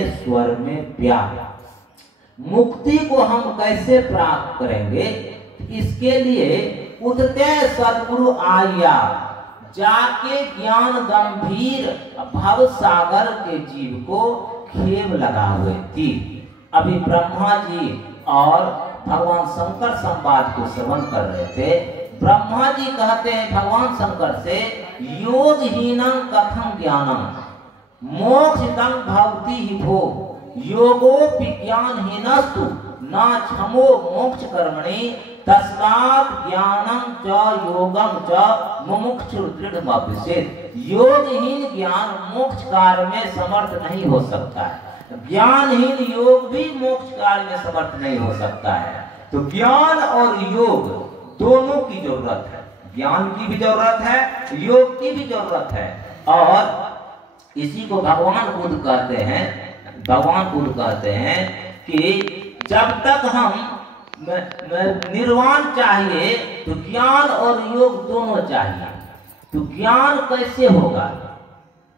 स्वर में प्यार। मुक्ति को हम कैसे प्राप्त करेंगे? इसके लिए उठते सदगुरु आया, जाके ज्ञान गंभीर भव सागर के जीव को खेव लगा हुए थी। अभी ब्रह्मा जी और भगवान शंकर संवाद को श्रवण कर रहे थे। ब्रह्मा जी कहते हैं भगवान शंकर से, योगहीनं कथं ज्ञानम मोक्षदं भवति हि भो, योगोपि ज्ञानहीनस्तु न क्षमो मोक्ष कर्मणि, तस्मात् ज्ञानं च योगं च मुमुक्षुर्दृढमभ्यसेत्। योगहीन ज्ञान मोक्ष कार्य में समर्थ नहीं हो सकता है, ज्ञानहीन योग भी मोक्ष कार्य में समर्थ नहीं हो सकता है। तो ज्ञान और योग दोनों की जरूरत है, ज्ञान की भी जरूरत है, योग की भी जरूरत है। और इसी को भगवान बुद्ध कहते हैं, भगवान बुद्ध कहते हैं कि जब तक हम निर्वाण चाहिए तो ज्ञान और योग दोनों चाहिए। तो ज्ञान कैसे होगा?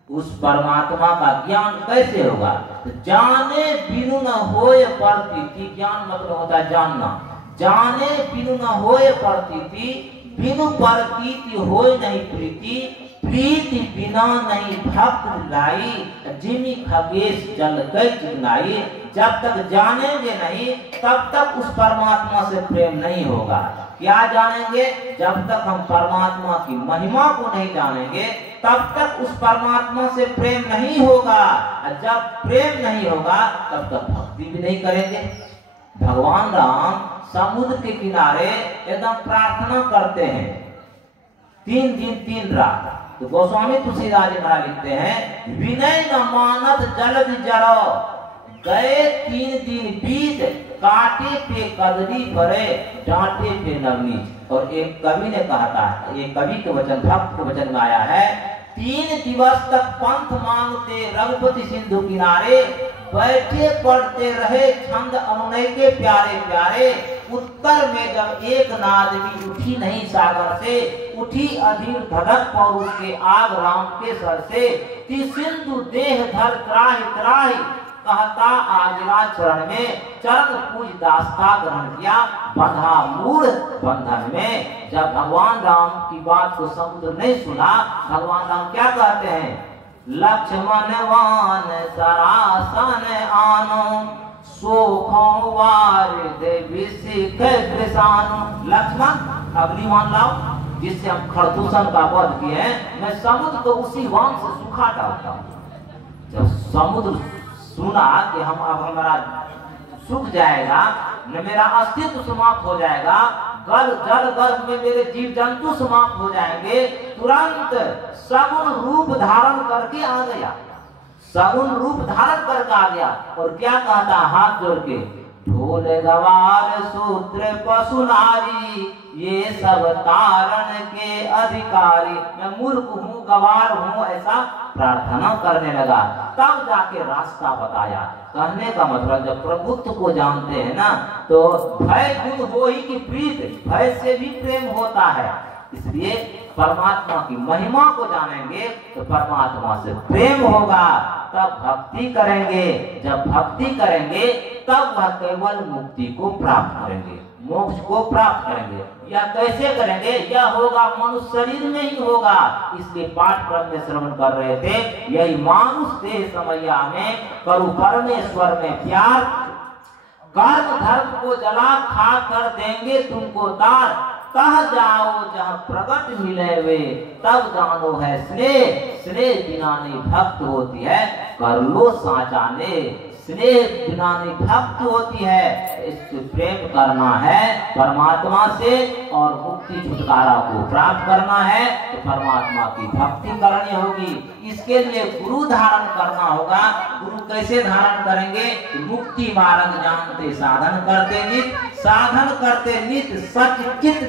उस परमात्मा का ज्ञान कैसे होगा? तो जाने बिनु न होए प्रतीति, ज्ञान मतलब होता है जानना। जाने बिनु न होए प्रतीति, बिनु प्रतीति होए नहीं प्रीति, प्रीति बिना नहीं भक्त लाई, जिमी खगेश जल कई चिकनाई। जब तक जानेंगे नहीं तब तक उस परमात्मा से प्रेम नहीं होगा। क्या जानेंगे? जब तक हम परमात्मा की महिमा को नहीं जानेंगे तब तक उस परमात्मा से प्रेम नहीं होगा। जब प्रेम नहीं होगा तब तक भक्ति भी नहीं करेंगे। भगवान राम समुद्र के किनारे एकदम प्रार्थना करते हैं 3 दिन 3 रात। तो गोस्वामी तुलसीदास जी महाराज लिखते हैं, विनय न मानत जलद जरो, गए 3 दिन बीत, कांटे पे कदली पड़े, डांटे पे नवनीत। और एक कवि ने कहा था, एक कवि के वचन, भक्त के वचन में आया है, 3 दिवस तक पंथ मांगते रघुपति सिंधु किनारे, बैठे पढ़ते रहे छंद अनुनय के प्यारे प्यारे। उत्तर में जब एक नाद भी उठी नहीं सागर से, उठी अधीर धड़क पौरुष के आग राम के सर से। सिंधु देह धर त्राहि त्राहि, कहता आजरा चरण में, चरण पूज दास का ग्रहण किया, बंधा मूढ़ बंधन में। जब भगवान राम की बात को समुद्र नहीं सुना, भगवान राम क्या कहते हैं? लक्ष्मण वान सरासन आनो, सोखों वार देवी सिख कृषानु। लक्ष्मण अग्नि मान लाओ जिससे हम खरदूषण का वध किए हैं, मैं समुद्र को उसी वान से सुखा डालता हूँ। जब समुद्र सुना कि हम अब हमारा सूख जाएगा, मेरा अस्तित्व समाप्त हो जाएगा, जल गर्भ में मेरे जीव जंतु समाप्त हो जाएंगे, तुरंत सगुण रूप धारण करके आ गया, सगुण रूप धारण करके आ गया। और क्या कहता? हाथ जोड़ के, ढोल गवार सूत्र पशु नारी, ये सब तारण के अधिकारी। मैं मूर्ख हूँ, गवार हूँ, ऐसा प्रार्थना करने लगा। तब जाके रास्ता बताया। कहने का मतलब जब प्रभुत्व को जानते हैं ना, तो भय गुण हो ही कि प्रीत, भय से भी प्रेम होता है। इसलिए परमात्मा की महिमा को जानेंगे तो परमात्मा से प्रेम होगा, तब भक्ति करेंगे। जब भक्ति करेंगे तब वह केवल मुक्ति को प्राप्त करेंगे, मोक्ष को प्राप्त करेंगे। यह कैसे करेंगे? यह होगा मनुष्य शरीर में ही होगा। इसलिए पाठक्रम में श्रवण कर रहे थे, यही मानुष देह समैया में करु परमेश्वर में प्यार, कर्म धर्म को जला खा कर देंगे तुमको तार, कह जाओ जहाँ प्रगट मिले वे, तब जानो है स्नेह। स्नेह बिना नहीं भक्त होती है, कर लो साचा ने। स्नेह बिना नहीं भक्त होती है, इससे प्रेम करना है परमात्मा से और मुक्ति छुटकारा को प्राप्त करना है तो परमात्मा की भक्ति करनी होगी। इसके लिए गुरु धारण करना होगा। गुरु कैसे धारण करेंगे? मुक्ति मार्ग जानते साधन करते नित, साधन करते नित सच चित